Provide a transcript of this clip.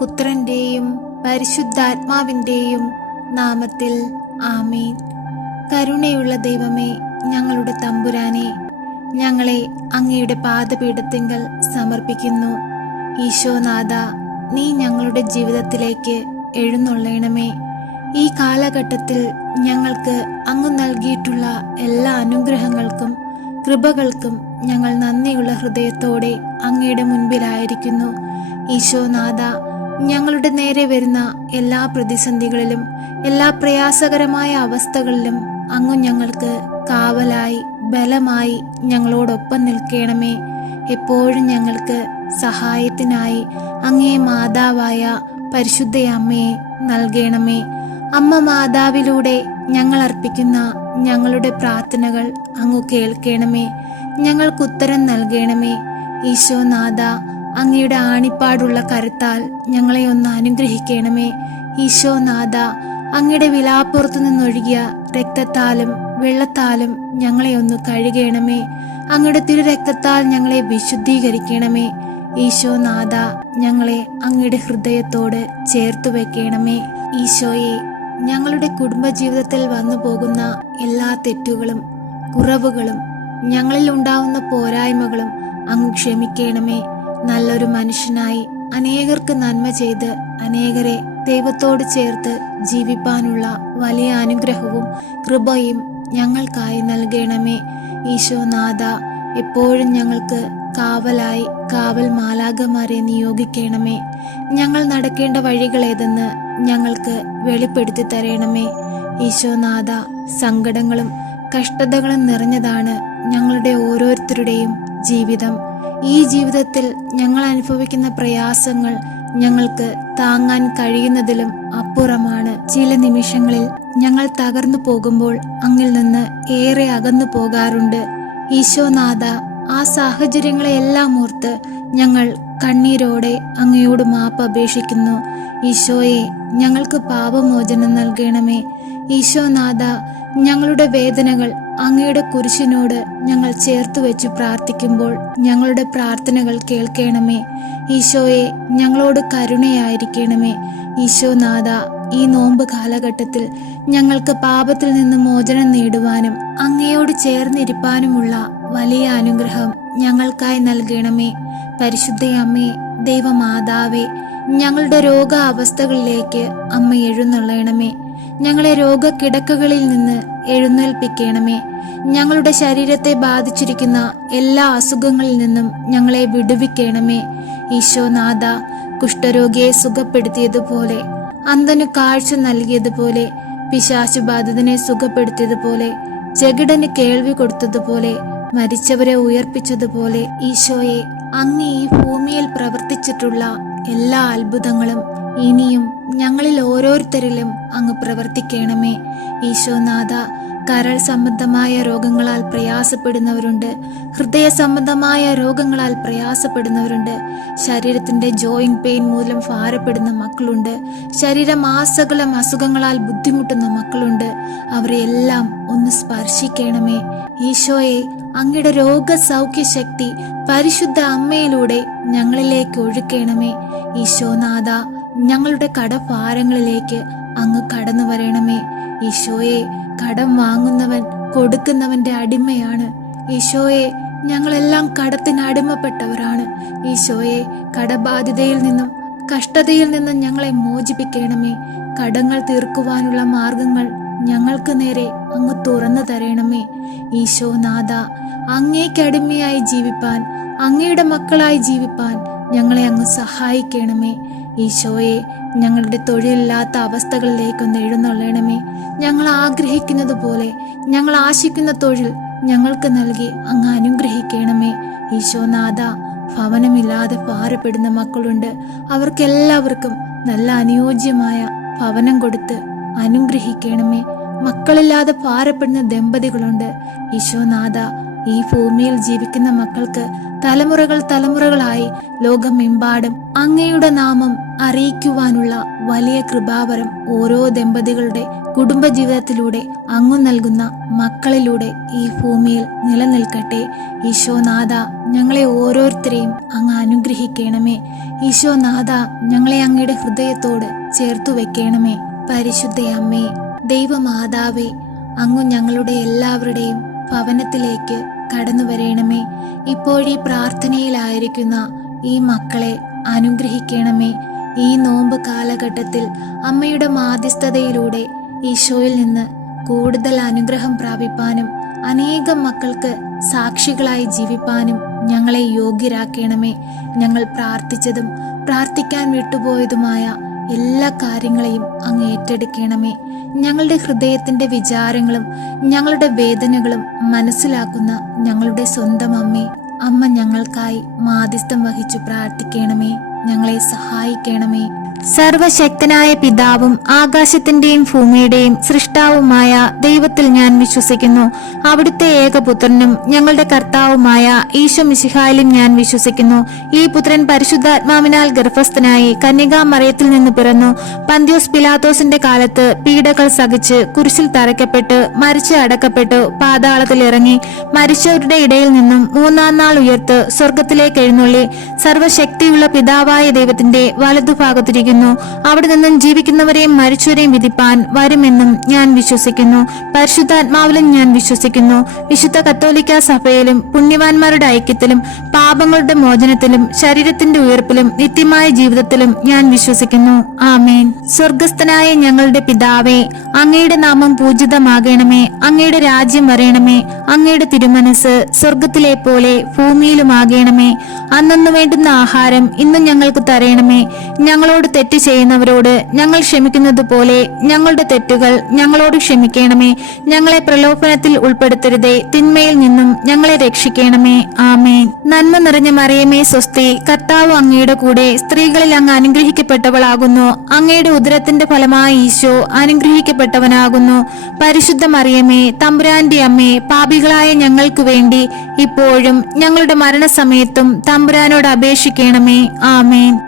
പുത്രന്റെയും പരിശുദ്ധാത്മാവിന്റെയും നാമത്തിൽ ആമേൻ. കരുണയുള്ള ദൈവമേ, ഞങ്ങളുടെ തമ്പുരാനെ, ഞങ്ങളെ അങ്ങയുടെ പാദപീഠത്തിങ്കൽ സമർപ്പിക്കുന്നു. ഈശോനാഥ, നീ ഞങ്ങളുടെ ജീവിതത്തിലേക്ക് എഴുന്നള്ളണമേ. ഈ കാലഘട്ടത്തിൽ ഞങ്ങൾക്ക് അങ്ങ് നൽകിയിട്ടുള്ള എല്ലാ അനുഗ്രഹങ്ങൾക്കും കൃപകൾക്കും ഞങ്ങൾ നന്ദിയുള്ള ഹൃദയത്തോടെ അങ്ങയുടെ മുൻപിലായിരിക്കുന്നു. ഈശോനാഥ, ഞങ്ങളുടെ നേരെ വരുന്ന എല്ലാ പ്രതിസന്ധികളിലും എല്ലാ പ്രയാസകരമായ അവസ്ഥകളിലും അങ്ങ് ഞങ്ങൾക്ക് കാവലായി ബലമായി ഞങ്ങളോടൊപ്പം നിൽക്കണമേ. എപ്പോഴും ഞങ്ങൾക്ക് സഹായത്തിനായി അങ്ങേ മാതാവായ പരിശുദ്ധ അമ്മയെ നൽകണമേ. അമ്മ മാതാവിലൂടെ ഞങ്ങൾ അർപ്പിക്കുന്ന ഞങ്ങളുടെ പ്രാർത്ഥനകൾ അങ്ങ് കേൾക്കണമേ. ഞങ്ങൾക്ക് ഉത്തരം നൽകണമേ. ഈശോനാഥ, അങ്ങയുടെ ആണിപ്പാടുള്ള കരുത്താൽ ഞങ്ങളെ ഒന്ന് അനുഗ്രഹിക്കണമേ. ഈശോനാഥ, അങ്ങയുടെ വിലാപ്പുറത്തു നിന്നൊഴുകിയ രക്തത്താലും വെള്ളത്താലും ഞങ്ങളെ ഒന്ന് കഴുകണമേ. അങ്ങയുടെ തിരുരക്തത്താൽ ഞങ്ങളെ വിശുദ്ധീകരിക്കണമേ. ഈശോനാഥ, ഞങ്ങളെ അങ്ങയുടെ ഹൃദയത്തോട് ചേർത്തു വെക്കണമേ. ഈശോയെ, ഞങ്ങളുടെ കുടുംബജീവിതത്തിൽ വന്നു പോകുന്ന എല്ലാ തെറ്റുകളും കുറവുകളും ഞങ്ങളിൽ ഉണ്ടാവുന്ന പോരായ്മകളും അങ്ങ് ക്ഷമിക്കണമേ. നല്ലൊരു മനുഷ്യനായി അനേകർക്ക് നന്മ ചെയ്ത് അനേകരെ ദൈവത്തോട് ചേർത്ത് ജീവിപ്പാനുള്ള വലിയ അനുഗ്രഹവും കൃപയും ഞങ്ങൾക്കായി നൽകണമേ. ഈശോനാഥ, എപ്പോഴും ഞങ്ങൾക്ക് കാവലായി കാവൽ മാലാഖമാരെ നിയോഗിക്കണമേ. ഞങ്ങൾ നടക്കേണ്ട വഴികൾ ഏതെന്ന് ഞങ്ങൾക്ക് വെളിപ്പെടുത്തി തരണമേ. ഈശോനാഥ, സങ്കടങ്ങളും കഷ്ടതകളും നിറഞ്ഞതാണ് ഞങ്ങളുടെ ഓരോരുത്തരുടെയും ജീവിതം. ഈ ജീവിതത്തിൽ ഞങ്ങൾ അനുഭവിക്കുന്ന പ്രയാസങ്ങൾ ഞങ്ങൾക്ക് താങ്ങാൻ കഴിയുന്നതിലും അപ്പുറമാണ്. ചില നിമിഷങ്ങളിൽ ഞങ്ങൾ തകർന്നു പോകുമ്പോൾ അങ്ങിൽ നിന്ന് ഏറെ അകന്നു പോകാറുണ്ട്. ഈശോനാഥ, ആ സാഹചര്യങ്ങളെയെല്ലാം ഓർത്ത് ഞങ്ങൾ കണ്ണീരോടെ അങ്ങയോട് മാപ്പ് അപേക്ഷിക്കുന്നു. ഈശോയെ, ഞങ്ങൾക്ക് പാപമോചനം നൽകണമേ. ഈശോനാഥ, ഞങ്ങളുടെ വേദനകൾ അങ്ങയുടെ കുരിശിനോട് ഞങ്ങൾ ചേർത്ത് വെച്ച് പ്രാർത്ഥിക്കുമ്പോൾ ഞങ്ങളുടെ പ്രാർത്ഥനകൾ കേൾക്കണമേ. ഈശോയെ, ഞങ്ങളോട് കരുണയായിരിക്കണമേ. ഈശോനാഥ, ഈ നോമ്പ് കാലഘട്ടത്തിൽ ഞങ്ങൾക്ക് പാപത്തിൽ നിന്ന് മോചനം നേടുവാനും അങ്ങയോട് ചേർന്നിരിപ്പാനുമുള്ള വലിയ അനുഗ്രഹം ഞങ്ങൾക്കായി നൽകണമേ. പരിശുദ്ധ അമ്മേ, ദൈവമാതാവേ, ഞങ്ങളുടെ രോഗാവസ്ഥകളിലേക്ക് അമ്മ എഴുന്നള്ളണമേ. ഞങ്ങളെ രോഗക്കിടക്കകളിൽ നിന്ന് എഴുന്നേൽപ്പിക്കണമേ. ഞങ്ങളുടെ ശരീരത്തെ ബാധിച്ചിരിക്കുന്ന എല്ലാ അസുഖങ്ങളിൽ നിന്നും ഞങ്ങളെ വിടുവിക്കണമേ. ഈശോനാഥ, കുഷ്ഠരോഗിയെ സുഖപ്പെടുത്തിയതുപോലെ, അന്ധനു കാഴ്ച നൽകിയതുപോലെ, പിശാചുബാധിതനെ സുഖപ്പെടുത്തിയതുപോലെ, ചെകിടന് കേൾവി കൊടുത്തതുപോലെ, മരിച്ചവരെ ഉയർപ്പിച്ചതുപോലെ, ഈശോയെ, അങ്ങ് ഈ ഭൂമിയിൽ പ്രവർത്തിച്ചിട്ടുള്ള എല്ലാ അത്ഭുതങ്ങളും ഇനിയും ഞങ്ങളിൽ ഓരോരുത്തരിലും അങ്ങ് പ്രവർത്തിക്കണമേ. ഈശോനാഥ, കരൾ സംബന്ധമായ രോഗങ്ങളാൽ പ്രയാസപ്പെടുന്നവരുണ്ട്, ഹൃദയ സംബന്ധമായ രോഗങ്ങളാൽ പ്രയാസപ്പെടുന്നവരുണ്ട്, ശരീരത്തിന്റെ ജോയിന്റ് പെയിൻ മൂലം ഭാരപ്പെടുന്ന മക്കളുണ്ട്, ശരീരമാസകലം അസുഖങ്ങളാൽ ബുദ്ധിമുട്ടുന്ന മക്കളുണ്ട്. അവരെല്ലാം ഒന്ന് സ്പർശിക്കണമേ. ഈശോയെ, അങ്ങയുടെ രോഗസൗഖ്യ ശക്തി പരിശുദ്ധ അമ്മയിലൂടെ ഞങ്ങളിലേക്ക് ഒഴുക്കണമേ. ഈശോനാഥ, ഞങ്ങളുടെ കടഭാരങ്ങളിലേക്ക് അങ്ങ് കടന്നു വരണമേ. ഈശോയെ, കടം വാങ്ങുന്നവൻ കൊടുക്കുന്നവന്റെ അടിമയാണ്. ഈശോയെ, ഞങ്ങളെല്ലാം കടത്തിന് അടിമപ്പെട്ടവരാണ്. ഈശോയെ, കടബാധ്യതയിൽ നിന്നും കഷ്ടതയിൽ നിന്നും ഞങ്ങളെ മോചിപ്പിക്കണമേ. കടങ്ങൾ തീർക്കുവാനുള്ള മാർഗങ്ങൾ ഞങ്ങൾക്ക് നേരെ അങ്ങ് തുറന്നു തരണമേ. ഈശോനാഥ, അങ്ങേക്കടിമയായി ജീവിപ്പാൻ, അങ്ങയുടെ മക്കളായി ജീവിപ്പാൻ ഞങ്ങളെ അങ്ങ് സഹായിക്കണമേ. ഈശോയെ, ഞങ്ങളുടെ തൊഴിലില്ലാത്ത അവസ്ഥകളിലേക്കൊന്ന് എഴുന്നള്ളണമേ. ഞങ്ങൾ ആഗ്രഹിക്കുന്നത് പോലെ ഞങ്ങൾ ആശിക്കുന്ന തൊഴിൽ ഞങ്ങൾക്ക് നൽകി അങ്ങ് അനുഗ്രഹിക്കണമേ. ഈശോനാഥ, ഭവനമില്ലാതെ ഭാരപ്പെടുന്ന മക്കളുണ്ട്. അവർക്കെല്ലാവർക്കും നല്ല അനുയോജ്യമായ ഭവനം കൊടുത്ത് അനുഗ്രഹിക്കണമേ. മക്കളില്ലാതെ ഭാരപ്പെടുന്ന ദമ്പതികളുണ്ട്. ഈശോനാഥ, ഈ ഭൂമിയിൽ ജീവിക്കുന്ന മക്കൾക്ക് തലമുറകളായി ലോകമെമ്പാടും അങ്ങയുടെ നാമം അറിയിക്കുവാനുള്ള വലിയ കൃപാവരം ഓരോ ദമ്പതികളുടെ കുടുംബജീവിതത്തിലൂടെ അങ്ങ് നൽകുന്ന മക്കളിലൂടെ ഈ ഭൂമിയിൽ നിലനിൽക്കട്ടെ. ഈശോനാഥ, ഞങ്ങളെ ഓരോരുത്തരെയും അങ്ങ് അനുഗ്രഹിക്കണമേ. ഈശോനാഥ, ഞങ്ങളെ അങ്ങയുടെ ഹൃദയത്തോട് ചേർത്തു വെക്കണമേ. പരിശുദ്ധ അമ്മേ, ദൈവമാതാവേ, അങ്ങ് ഞങ്ങളുടെ എല്ലാവരുടെയും ഭവനത്തിലേക്ക് കടന്നു വരണമേ. ഇപ്പോഴീ പ്രാർത്ഥനയിലായിരിക്കുന്ന ഈ മക്കളെ അനുഗ്രഹിക്കണമേ. ഈ നോമ്പ് കാലഘട്ടത്തിൽ അമ്മയുടെ മാധ്യസ്ഥതയിലൂടെ ഈശോയിൽ നിന്ന് കൂടുതൽ അനുഗ്രഹം പ്രാപിപ്പാനും അനേകം മക്കൾക്ക് സാക്ഷികളായി ജീവിപ്പാനും ഞങ്ങളെ യോഗ്യരാക്കണമേ. ഞങ്ങൾ പ്രാർത്ഥിച്ചതും പ്രാർത്ഥിക്കാൻ വിട്ടുപോയതുമായ എല്ലാ കാര്യങ്ങളെയും അങ്ങ് ഏറ്റെടുക്കണമേ. ഞങ്ങളുടെ ഹൃദയത്തിന്റെ വിചാരങ്ങളും ഞങ്ങളുടെ വേദനകളും മനസ്സിലാക്കുന്ന ഞങ്ങളുടെ സ്വന്തം അമ്മ ഞങ്ങൾക്കായി മാധ്യസ്ഥം വഹിച്ചു പ്രാർത്ഥിക്കണമേ. ഞങ്ങളെ സഹായിക്കണമേ. സർവശക്തനായ പിതാവും ആകാശത്തിന്റെയും ഭൂമിയുടെയും സൃഷ്ടാവുമായ ദൈവത്തിൽ ഞാൻ വിശ്വസിക്കുന്നു. അവിടുത്തെ ഏകപുത്രനും ഞങ്ങളുടെ കർത്താവുമായ ഈശോ മിശിഹായിലും ഞാൻ വിശ്വസിക്കുന്നു. ഈ പുത്രൻ പരിശുദ്ധാത്മാവിനാൽ ഗർഭസ്ഥനായി കന്യകാമറിയത്തിൽ നിന്ന് പിറന്നു. പന്തിയോസ് പിലാത്തോസിന്റെ കാലത്ത് പീഡകൾ സഹിച്ച് കുരിശിൽ തറയ്ക്കപ്പെട്ട് മരിച്ച് അടക്കപ്പെട്ടു പാതാളത്തിൽ ഇറങ്ങി മരിച്ചവരുടെ ഇടയിൽ നിന്നും മൂന്നാം നാൾ ഉയർത്ത് സ്വർഗത്തിലേക്ക് എഴുന്നള്ളി സർവശക്തിയുള്ള പിതാവായ ദൈവത്തിന്റെ വലതുഭാഗത്തിരിക്കുന്നു. അവിടെ നിന്നും ജീവിക്കുന്നവരെയും മരിച്ചവരെയും വിധിപ്പാൻ വരുമെന്നും ഞാൻ വിശ്വസിക്കുന്നു. പരിശുദ്ധാത്മാവിലും ഞാൻ വിശ്വസിക്കുന്നു. വിശുദ്ധ കത്തോലിക്ക സഭയിലും പുണ്യവാന്മാരുടെ ഐക്യത്തിലും പാപങ്ങളുടെ മോചനത്തിലും ശരീരത്തിന്റെ ഉയർപ്പിലും നിത്യമായ ജീവിതത്തിലും ഞാൻ വിശ്വസിക്കുന്നു. ആമേൻ. സ്വർഗസ്ഥനായ ഞങ്ങളുടെ പിതാവേ, അങ്ങയുടെ നാമം പൂജിതമാകണമേ. അങ്ങയുടെ രാജ്യം വരയണമേ. അങ്ങയുടെ തിരുമനസ് സ്വർഗത്തിലെ പോലെ ഭൂമിയിലുമാകണമേ. അന്നു വേണ്ടുന്ന ആഹാരം ഇന്നും ഞങ്ങൾക്ക് തരയണമേ. ഞങ്ങളോട് തെറ്റ് ചെയ്യുന്നവരോട് ഞങ്ങൾ ക്ഷമിക്കുന്നത് പോലെ ഞങ്ങളുടെ തെറ്റുകൾ ഞങ്ങളോട് ക്ഷമിക്കണമേ. ഞങ്ങളെ പ്രലോഭനത്തിൽ ഉൾപ്പെടുത്തരുതേ, തിന്മയിൽ നിന്നും ഞങ്ങളെ രക്ഷിക്കണമേ. ആമേൻ. നന്മ നിറഞ്ഞ മറിയമേ സ്വസ്തി, കർത്താവ് അങ്ങയുടെ കൂടെ സ്ത്രീകളിൽ അങ്ങ് അനുഗ്രഹിക്കപ്പെട്ടവളാകുന്നു. അങ്ങയുടെ ഉദരത്തിന്റെ ഫലമായ ഈശോ അനുഗ്രഹിക്കപ്പെട്ടവനാകുന്നു. പരിശുദ്ധ മറിയമേ, തമ്പുരാന്റെ അമ്മേ, പാപികളായ ഞങ്ങൾക്ക് വേണ്ടി ഇപ്പോഴും ഞങ്ങളുടെ മരണസമയത്തും തമ്പുരാനോട് അപേക്ഷിക്കണമേ. ആമേൻ.